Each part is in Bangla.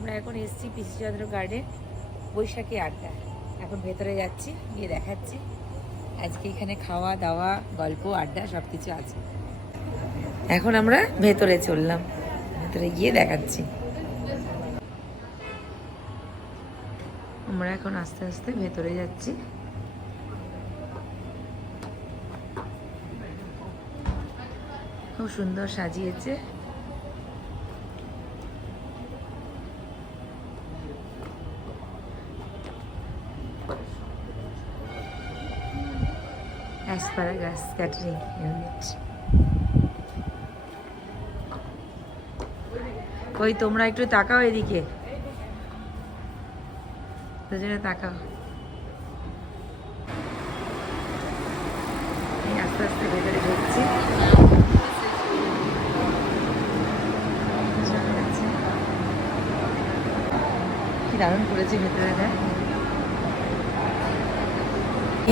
আমরা এখন এসেছি পিসিচন্দ্র গার্ডেন বৈশাখী আড্ডা এখন ভেতরে যাচ্ছি, গিয়ে দেখাচ্ছি। আজকে এখানে খাওয়া, দাওয়া, গল্প, আড্ডা সব কিছু আছে। এখন আমরা ভেতরে চললাম, ভেতরে গিয়ে দেখাচ্ছি। আমরা এখন আস্তে আস্তে ভেতরে যাচ্ছি। খুব সুন্দর সাজিয়েছে। অ্যাসপারাগাস ক্যাটারিং ইউনিট কই, তোমরা একটু তাকাও এদিকে। দুজনে তাকাও। আস্তে আস্তে ভেতরে ঢুকছি। কি দারুণ করেছে ভেতরে, দেখ।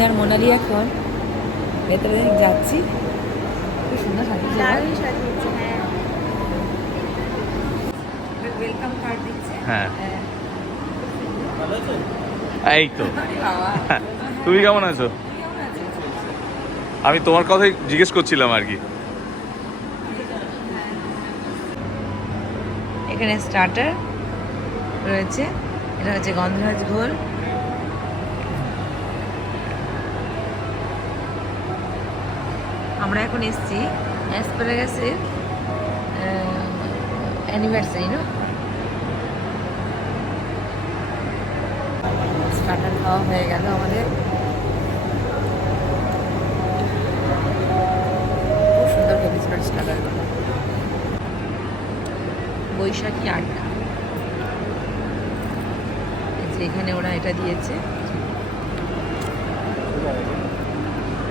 আর মোনালি এখন ভেতরে যাচ্ছি। খুব সুন্দর সাজিয়েছে দারুণ সাজিয়েছে হ্যাঁ। ওয়েলকাম কার্ড দিচ্ছে। হ্যাঁ। হ্যাঁ। এই তো। তুমি কেমন আছো? আমি তোমার কথাই জিজ্ঞেস করছিলাম আর কি। এখানে স্টার্টার রয়েছে। এটা হচ্ছে গন্ধরাজ ঘোল। আমরা এখন এসেছি অ্যাসপারাগাসের অ্যানিভার্সারি না স্টার্টার হয়ে গেল আমাদের। খুব সুন্দর বৈশাখী আড্ডা। এখানে ওরা এটা দিয়েছে।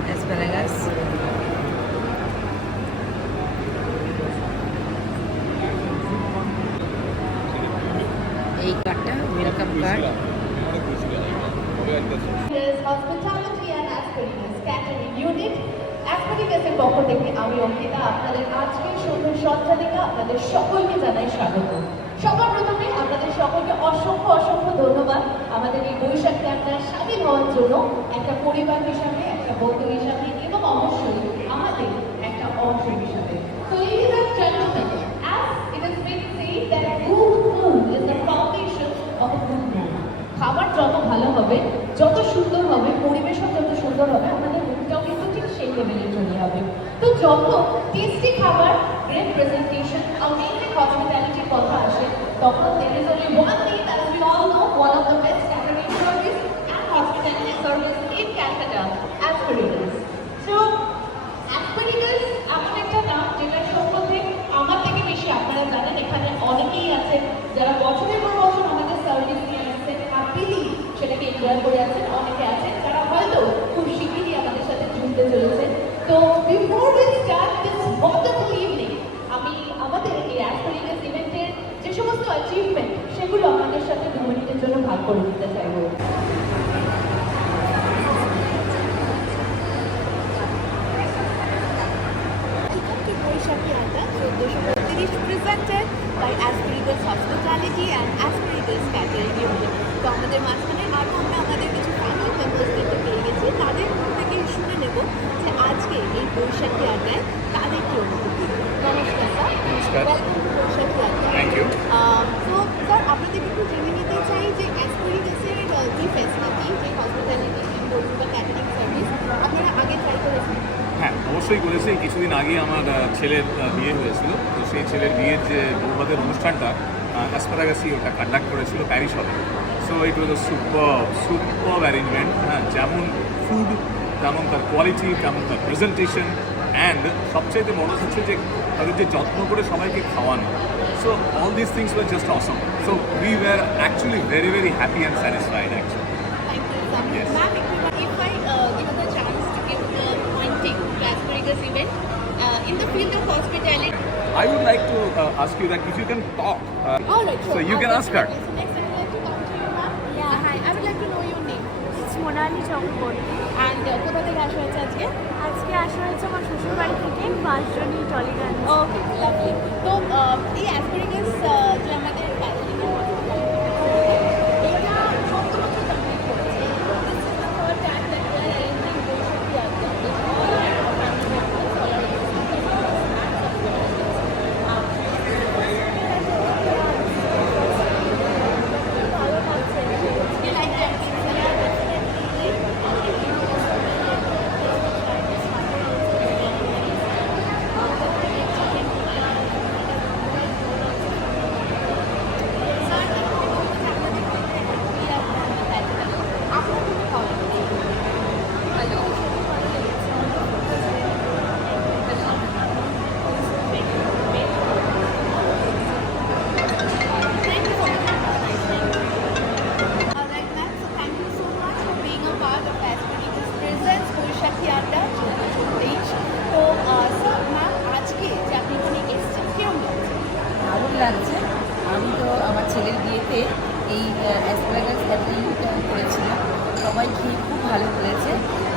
অ্যাসপারাগাস এই কার্ডটা ওয়েলকাম কার্ড There's সুন্দর সঞ্চালিকা আপনাদের সকলকে জানাই স্বাগত। সবার প্রথমে আপনাদের সকলকে অসংখ্য অসংখ্য ধন্যবাদ। আমাদের এই বৈশাখী আপনার সামিল হওয়ার জন্য একটা পরিবার হিসাবে, একটা বন্ধু হিসাবে এবং অবশ্যই আমাদের একটা অংশ হিসাবে So ladies and gentlemen, as it has been said that good food is the foundation of a good mood. খাবার যত ভালো হবে যত সুন্দর হবে পরিবেশও যত সুন্দর হবে, আমাদের মুখটাও কিন্তু ঠিক সেই লেভেলে চলে যাবে। তো যত টেস্টি খাবার গ্রেট প্রেজেন্টেশন অ্যামেজিং হসপিটালিটির কথা আসে, তখন there is only one thing that we all know, one of the best catering service and hospitality service in Calcutta asparagus so asparagus এমন একটা নাম যেটা সম্বন্ধে আমার থেকে বেশি আপনারা জানেন, এখানে অনেকেই আছেন যারা বছরের পর বছর আমাদের সার্ভিস নিয়ে আসছেন হ্যাপিলি সেটাকে এনজয় করে আছেন অনেকে আছেন যারা হয়তো খুব শিগগিরই আমাদের সাথে জুড়তে চলেছেন তো before we start this wonderful evening আমি আমাদের এই অ্যাসপারিগাস ইভেন্টের যে সমস্ত অ্যাচিভমেন্ট সেগুলো আপনাদের সাথে জন্য ভাগ করে দিতে চাইব অ্যাসপিরিগাস ক্যাটারিং তো আমাদের মাঝখানে আমরা আমাদের থেকে শুনে যে আজকে এই তাদের করেছেন? হ্যাঁ অবশ্যই করেছি। কিছুদিন আগে আমার ছেলের বিয়ে হয়েছিল। তো সেই ছেলের বিয়ের যে বৌভাতের অনুষ্ঠানটা অ্যাসপারাগাসি ওটা কন্ডাক্ট করেছিল প্যারিস হলে so it was a super super arrangement হ্যাঁ যেমন ফুড তেমন তার কোয়ালিটি তেমন তার প্রেজেন্টেশন অ্যান্ড সবচাইতে বড় হচ্ছে যে তাদের যে যত্ন করে সবাইকে খাওয়ানো so all this things were just awesome so we were actually very very happy and satisfied actually. Yes. Ma'am, if I uh, give the chance to give the pointing to event uh, in the field of hospitality. I would like to uh, ask you that if you can talk. Uh, All right, So you can ask her. So next, I would like to come to you, ma'am. Yeah. Uh, hi, I would like to know your name. It's চক্কর অ্যান্ড কোথা থেকে আসা হয়েছে আজকে? আজকে আসা হয়েছে আমার শ্বশুরবাড়ি থেকে পাঁচজনই টলিগান ওকে লাভলি তো এই অ্যাসপারাগাস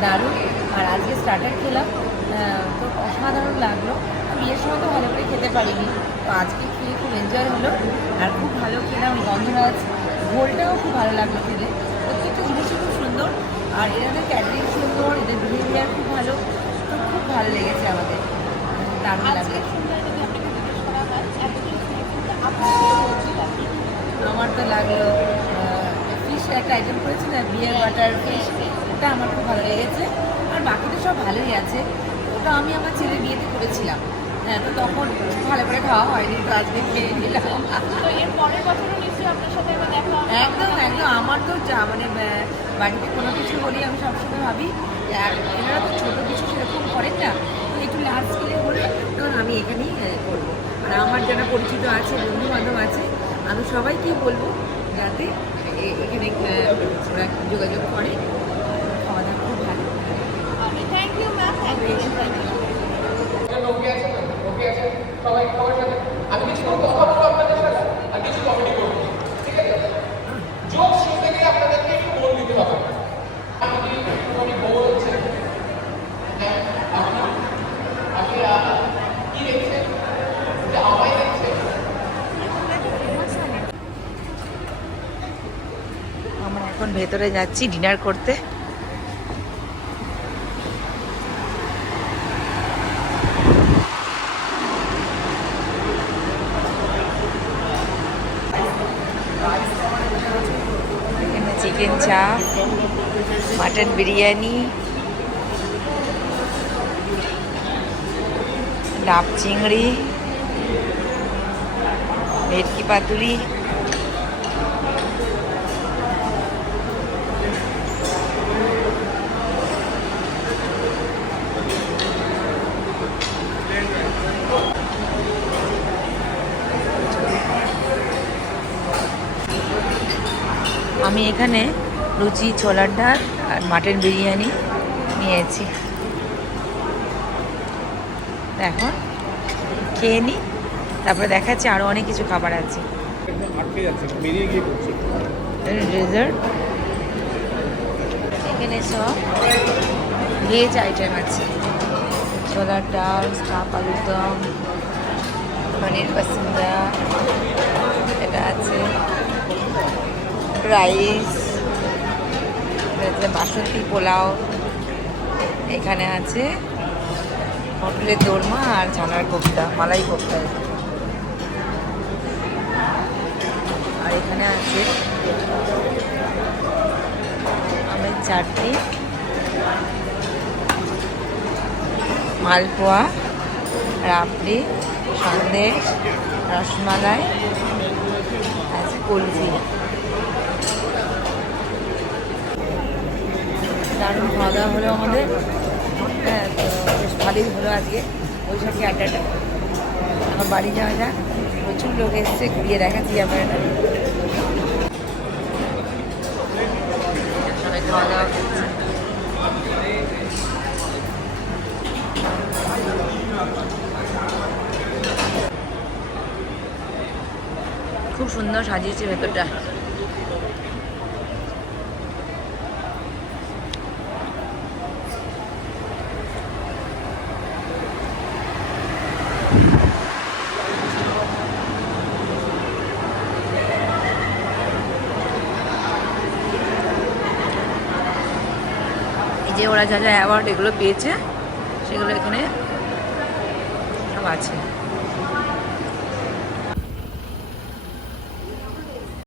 দারুণ। আর আজকে স্টার্টার খেলাম তো অসাধারণ লাগল। বিয়ের সময় তো ভালো করে খেতে পারিনি তো আজকে খেয়ে খুব এনজয় হলো। আর খুব ভালো খেলাম গন্ধরাজ ঘোলটাও খুব ভালো লাগল খেলে প্রত্যেকটা জিনিসই খুব সুন্দর। আর এনাদের ক্যাটারিং সুন্দর এদের বিহেভিয়ার খুব ভালো তো খুব ভালো লেগেছে আমাদের। দারুণ লাগল। আমার তো লাগল ফিশ একটা আইটেম করেছি না বিয়ার বাটার ফিশ ওটা আমার খুব ভালো লেগেছে। আর বাকি তো সব ভালোই আছে। ওটা আমি আমার ছেলের বিয়েতে করেছিলাম। হ্যাঁ তো তখন ভালো করে খাওয়া হয়নি তো আজকে খেয়ে নিলাম। একদম একদম। আমার তো যা মানে বাড়িতে কোনো কিছু বলি আমি সবসময় ভাবি এনারা তো ছোটো কিছু সেরকম করেন না। তো একটু লার্জ স্কেলে হলে তখন আমি এখানেই করব। আর আমার যারা পরিচিত আছে বন্ধু বান্ধব আছে আমি সবাইকেই বলব যাতে এখানে যোগাযোগ করে খাওয়া দাওয়া খুব ভালো thank you ma'am thank you thank you আমি কিছু কথা বলব আপনাদের সাথে আর কিছু কমেডি করব ঠিক আছে জোক শুনতে গেলে আপনাদেরকে একটু মন দিতে হবে আমি কি একটুখানি বোর হচ্ছে হ্যাঁ আপনি আপনি আহ, কি দেখছেন যে আমায় দেখছেন আমরা এখন ভেতরে যাচ্ছি ডিনার করতে। চিকেন চাপ মাটন বিরিয়ানি ডাব চিংড়ি ভেটকি পাতুরি। এখানে লুচি, ছোলার ডাল আর মাটন বিরিয়ানি নিয়েছি। এখন খেয়ে নিই তারপরে দেখাচ্ছি আরও অনেক কিছু খাবার আছে। ডেজার্ট। এখানে সব ভেজ আইটেম আছে। ছোলার ডাল স্টাফ আলুর দম, পনির পাসিন্দা এটা আছে। রাইস বাসন্তী পোলাও, এখানে আছে হোটেলের দোরমা আর ছানার কোপ্তা, মালাই কোপ্তা। আর এখানে আছে আমের চাটনি, মালপোয়া, রাবড়ি, সন্দেশ, রসমালাই আছে কলজি দারুণ খাওয়া দাওয়া হলো আমাদের। হ্যাঁ বেশ ভালোই হলো আজকে। বৈশাখী আড্ডাটা আমার বাড়ি যাওয়া যাক। প্রচুর লোক এসছে, ঘুরিয়ে দেখাচ্ছি আপনারা সবাই খাওয়া দাওয়া করছে। খুব সুন্দর সাজিয়েছে ভেতরটা। যা যা অ্যাওয়ার্ড এগুলো পেয়েছে সেগুলো এখানে সব আছে।